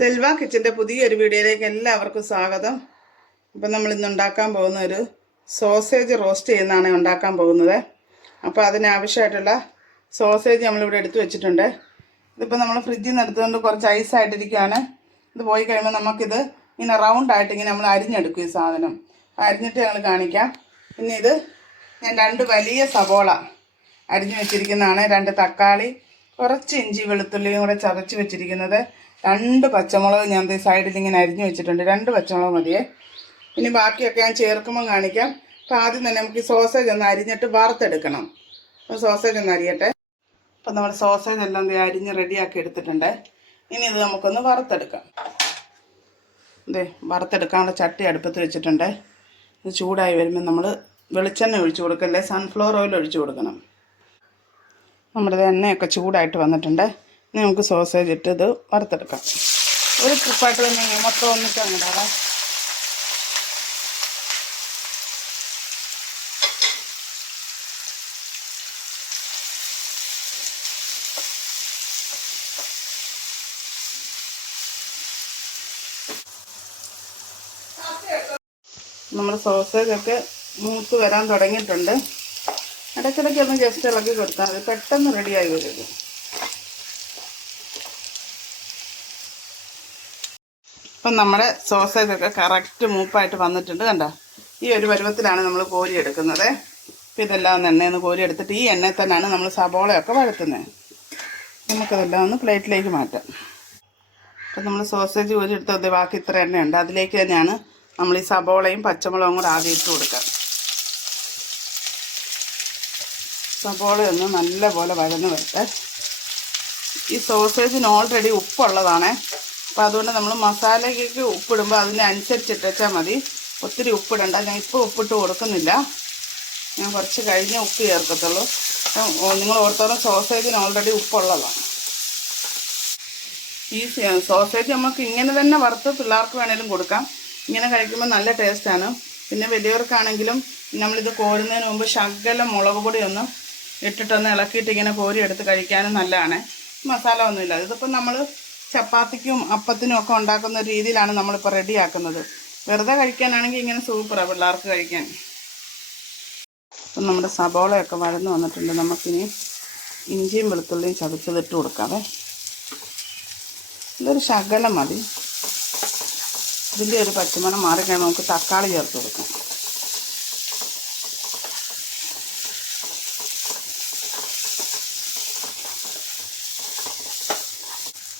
സെൽവ കിച്ചൻ്റെ പുതിയൊരു വീഡിയോയിലേക്ക് എല്ലാവർക്കും സ്വാഗതം. അപ്പം നമ്മൾ ഇന്ന് ഉണ്ടാക്കാൻ പോകുന്ന ഒരു സോസേജ് റോസ്റ്റ് ചെയ്യുന്നതാണ് ഉണ്ടാക്കാൻ പോകുന്നത്. അപ്പോൾ അതിനാവശ്യമായിട്ടുള്ള സോസേജ് നമ്മളിവിടെ എടുത്തു വെച്ചിട്ടുണ്ട്. ഇതിപ്പോൾ നമ്മൾ ഫ്രിഡ്ജിൽ നിന്ന് എടുത്തുകൊണ്ട് കുറച്ച് ഐസായിട്ടിരിക്കുകയാണ്. ഇത് പോയി കഴിയുമ്പോൾ നമുക്കിത് ഇങ്ങനെ റൗണ്ടായിട്ട് ഇങ്ങനെ നമ്മൾ അരിഞ്ഞെടുക്കും. ഈ സാധനം അരിഞ്ഞിട്ട് ഞങ്ങൾ കാണിക്കാം. പിന്നെ ഇത് ഞാൻ 2 വലിയ സവോള അരിഞ്ഞു വെച്ചിരിക്കുന്നതാണ്, 2 തക്കാളി, കുറച്ച് ഇഞ്ചി വെളുത്തുള്ളിയും കൂടെ ചതച്ച് വെച്ചിരിക്കുന്നത്, 2 പച്ചമുളക് ഞാൻ സൈഡിൽ ഇങ്ങനെ അരിഞ്ഞു വെച്ചിട്ടുണ്ട്. 2 പച്ചമുളക് മതിയേ. ഇനി ബാക്കിയൊക്കെ ഞാൻ ചേർക്കുമ്പോൾ കാണിക്കാം. അപ്പോൾ ആദ്യം തന്നെ നമുക്ക് ഈ സോസേജ് ഒന്ന് അരിഞ്ഞിട്ട് വറുത്തെടുക്കണം. അപ്പോൾ സോസേജ് ഒന്ന് അരിയട്ടെ. അപ്പോൾ നമ്മുടെ സോസേജ് എല്ലാം അരിഞ്ഞ് റെഡിയാക്കി എടുത്തിട്ടുണ്ട്. ഇനി ഇത് നമുക്കൊന്ന് വറുത്തെടുക്കാം. അതെ, വറുത്തെടുക്കാനുള്ള ചട്ടി അടുപ്പത്ത് വെച്ചിട്ടുണ്ട്. ഇത് ചൂടായി വരുമ്പോൾ നമ്മൾ വെളിച്ചെണ്ണ ഒഴിച്ചു കൊടുക്കല്ലേ, സൺഫ്ലവർ ഓയിൽ ഒഴിച്ചു കൊടുക്കണം. നമ്മുടെ എണ്ണയൊക്കെ ചൂടായിട്ട് വന്നിട്ടുണ്ട്. ഇനി നമുക്ക് സോസേജ് ഇട്ട് ഇത് വറുത്തെടുക്കാം. ഒരു ട്രിപ്പായിട്ട് തന്നെ മൊത്തം ഒന്നിട്ട് അങ്ങോട്ടാണ്. നമ്മുടെ സോസേജൊക്കെ മൂത്ത് വരാൻ തുടങ്ങിയിട്ടുണ്ട്. ഇടയ്ക്കിടയ്ക്ക് ഒന്ന് ജസ്റ്റ് ഇളക്കി കൊടുത്താൽ അത് പെട്ടെന്ന് റെഡിയായി വരും. അപ്പം നമ്മുടെ സോസേജൊക്കെ കറക്റ്റ് മൂപ്പായിട്ട് വന്നിട്ടുണ്ട്. കണ്ടോ, ഈ ഒരു പരുവത്തിലാണ് നമ്മൾ കോരി എടുക്കുന്നത്. അപ്പം ഇതെല്ലാം ഒന്ന് എണ്ണയിൽ നിന്ന് കോരി എടുത്തിട്ട് ഈ എണ്ണയിൽ തന്നെയാണ് നമ്മൾ സബോളയൊക്കെ വഴറ്റുന്നത്. നമുക്കതെല്ലാം ഒന്ന് പ്ലേറ്റിലേക്ക് മാറ്റാം. അപ്പം നമ്മൾ സോസേജ് കോരി എടുത്തത് ബാക്കി ഇത്ര എണ്ണയുണ്ട്, അതിലേക്ക് തന്നെയാണ് നമ്മൾ ഈ സബോളയും പച്ചമുളകും കൂടെ ആദ്യം ഇട്ട് കൊടുക്കാം. സബോളയൊന്ന് നല്ലപോലെ വഴന്ന് വരട്ടെ. ഈ സോസേജിന് ഓൾറെഡി ഉപ്പുള്ളതാണ്. അപ്പോൾ അതുകൊണ്ട് നമ്മൾ മസാലയ്ക്ക് ഉപ്പിടുമ്പോൾ അതിനനുസരിച്ചിട്ട് വെച്ചാൽ മതി. ഒത്തിരി ഉപ്പിടണ്ട. ഞാൻ ഇപ്പോൾ ഉപ്പിട്ട് കൊടുക്കുന്നില്ല, ഞാൻ കുറച്ച് കഴിഞ്ഞ് ഉപ്പ് ചേർക്കത്തുള്ളൂ. നിങ്ങൾ ഓർത്തോളം സോസേജിന് ഓൾറെഡി ഉപ്പുള്ളതാണ്. ഈ സോസേജ് നമുക്ക് ഇങ്ങനെ തന്നെ വറുത്ത് പിള്ളേർക്ക് വേണേലും കൊടുക്കാം. ഇങ്ങനെ കഴിക്കുമ്പോൾ നല്ല ടേസ്റ്റാണ്. പിന്നെ വലിയവർക്കാണെങ്കിലും നമ്മളിത് കോരുന്നതിന് മുമ്പ് ശകലം മുളക് പൊടി ഒന്ന് ഇട്ടിട്ടൊന്ന് ഇളക്കിയിട്ട് ഇങ്ങനെ കോരി എടുത്ത് കഴിക്കാനും നല്ലതാണ്. മസാല ഒന്നുമില്ല. ഇതിപ്പോൾ നമ്മൾ ചപ്പാത്തിക്കും അപ്പത്തിനും ഒക്കെ ഉണ്ടാക്കുന്ന രീതിയിലാണ് നമ്മളിപ്പോൾ റെഡിയാക്കുന്നത്. വെറുതെ കഴിക്കാനാണെങ്കിൽ ഇങ്ങനെ സൂപ്പറാണ് പിള്ളേർക്ക് കഴിക്കാൻ. അപ്പം നമ്മുടെ സബോളയൊക്കെ വഴന്ന് വന്നിട്ടുണ്ട്. നമുക്കിനി ഇഞ്ചിയും വെളുത്തുള്ളിയും ചതച്ചതിട്ട് കൊടുക്കാവേ. ഇതൊരു ശകലം മതി. ഇതിൻ്റെ ഒരു പച്ചമണം മാറിക്കഴിഞ്ഞാൽ നമുക്ക് തക്കാളി ചേർത്ത് കൊടുക്കാം.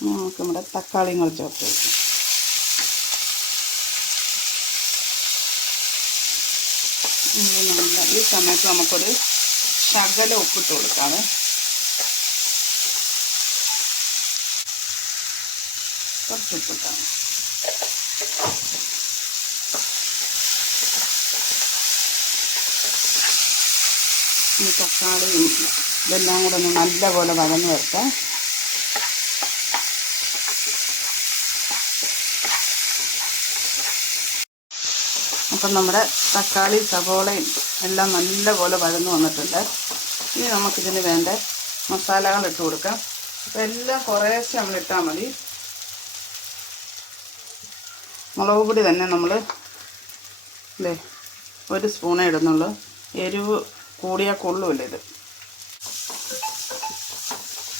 നമുക്ക് നമ്മുടെ തക്കാളിയും കൂടെ ചേർത്ത് കൊടുക്കാം. ഈ സമയത്ത് നമുക്കൊരു ശകലം ഉപ്പിട്ട് കൊടുക്കാവേ. കുറച്ച് ഉപ്പിട്ടാണ്. ഈ തക്കാളിയും ഇതെല്ലാം കൂടെ ഒന്ന് നല്ലപോലെ വഴന്ന് വരട്ടെ. അപ്പം നമ്മുടെ തക്കാളി സവോളയും എല്ലാം നല്ലപോലെ വഴന്ന് വന്നിട്ടുണ്ട്. ഇനി നമുക്കിതിന് വേണ്ട മസാലകൾ ഇട്ട് കൊടുക്കാം. അപ്പം എല്ലാം കുറേശ്ശെ നമ്മൾ ഇട്ടാൽ മതി. മുളക് പൊടി തന്നെ നമ്മൾ അല്ലേ 1 സ്പൂണേ ഇടുന്നുള്ളൂ. എരിവ് കൂടിയാൽ കൊള്ളുമല്ലോ ഇത്.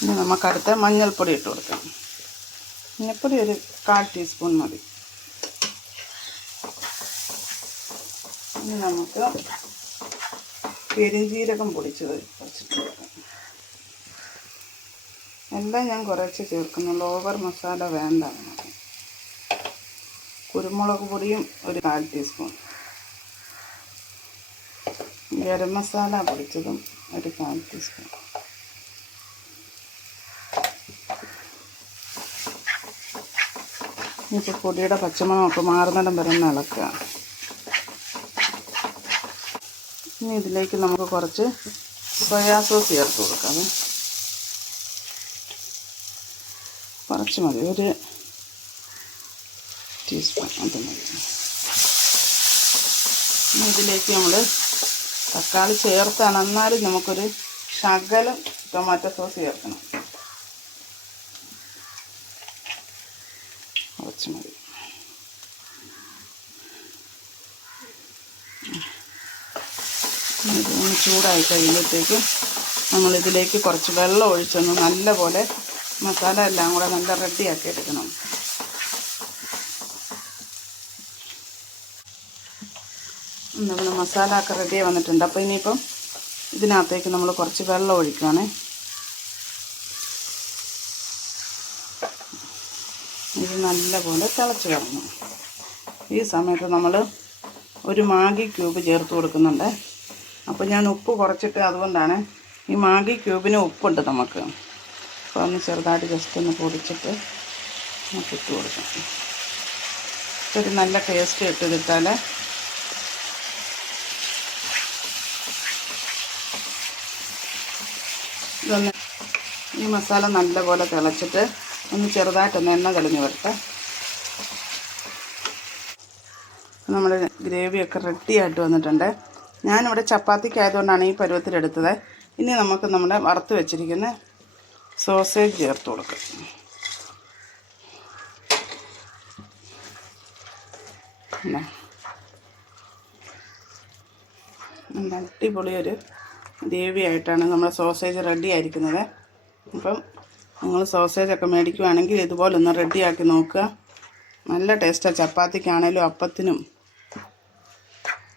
ഇനി നമുക്കടുത്ത മഞ്ഞൾപ്പൊടി ഇട്ട് കൊടുക്കാം. മഞ്ഞൾപ്പൊടി ഒരു 1/4 ടീസ്പൂൺ മതി. ഇനി നമുക്ക് പെരുംജീരകം പൊടിച്ചത് കുറച്ചിട്ട് കൊടുക്കാം. എല്ലാം ഞാൻ കുറച്ച് ചേർക്കുന്നുള്ളൂ, ഓവർ മസാല വേണ്ട. കുരുമുളക് പൊടിയും ഒരു 1/4 ടീസ്പൂൺ, ഗരം മസാല പൊടിച്ചതും ഒരു 1/4 ടീസ്പൂൺ. ഇപ്പോൾ പൊടിയുടെ പച്ചമണമൊക്കെ മാറുന്നിടം വരെ ഒന്ന് ഇളക്കുക. ഇനി ഇതിലേക്ക് നമുക്ക് കുറച്ച് സോയാ സോസ് ചേർത്ത് കൊടുക്കാം. കുറച്ച് മതി, 1 ടീസ്പൂൺ അത് മതി. ഇനി ഇതിലേക്ക് നമ്മൾ തക്കാളി ചേർത്താണ്, എന്നാലും നമുക്കൊരു ശകലം ടൊമാറ്റോ സോസ് ചേർക്കണം. ഇതൊന്ന് ചൂടായി കഴിയുമ്പോഴത്തേക്ക് നമ്മളിതിലേക്ക് കുറച്ച് വെള്ളം ഒഴിച്ചൊന്ന് നല്ലപോലെ മസാല എല്ലാം കൂടെ നല്ല റെഡിയാക്കി എടുക്കണം. നമ്മുടെ മസാല ഒക്കെ റെഡിയായി വന്നിട്ടുണ്ട്. അപ്പോൾ ഇനിയിപ്പം ഇതിനകത്തേക്ക് നമ്മൾ കുറച്ച് വെള്ളം ഒഴിക്കുകയാണേ. ഇത് നല്ലപോലെ തിളച്ച് വരണം. ഈ സമയത്ത് നമ്മൾ ഒരു മാഗി ക്യൂബ് ചേർത്ത് കൊടുക്കുന്നുണ്ട്. അപ്പോൾ ഞാൻ ഉപ്പ് കുറച്ചിട്ട്, അതുകൊണ്ടാണ്. ഈ മാഗി ക്യൂബിന് ഉപ്പുണ്ട് നമുക്ക്. അപ്പോൾ ഒന്ന് ചെറുതായിട്ട് ജസ്റ്റ് ഒന്ന് പൊടിച്ചിട്ട് നമുക്ക് ഇട്ട് കൊടുക്കാം. ഒരു നല്ല ടേസ്റ്റ് ഇട്ടിട്ടാൽ ഇതൊന്ന് ഈ മസാല നല്ലപോലെ തിളച്ചിട്ട് ഒന്ന് ചെറുതായിട്ടൊന്ന് എണ്ണ തെളിഞ്ഞ് വരട്ടെ. നമ്മുടെ ഗ്രേവിയൊക്കെ റെഡിയായിട്ട് വന്നിട്ടുണ്ട്. ഞാനിവിടെ ചപ്പാത്തിക്കായതുകൊണ്ടാണ് ഈ പരുവത്തിലെടുത്തത്. ഇനി നമുക്ക് നമ്മുടെ വറുത്ത് വെച്ചിരിക്കുന്ന സോസേജ് ചേർത്ത് കൊടുക്കാം. നല്ല അടിപൊളിയൊരു ഗ്രേവിയായിട്ടാണ് നമ്മുടെ സോസേജ് റെഡി ആയിരിക്കുന്നത്. അപ്പം നിങ്ങൾ സോസേജൊക്കെ മേടിക്കുകയാണെങ്കിൽ ഇതുപോലൊന്ന് റെഡിയാക്കി നോക്കുക. നല്ല ടേസ്റ്റാണ്. ചപ്പാത്തിക്കാണേലും അപ്പത്തിനും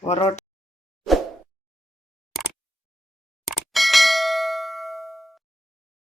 പൊറോട്ട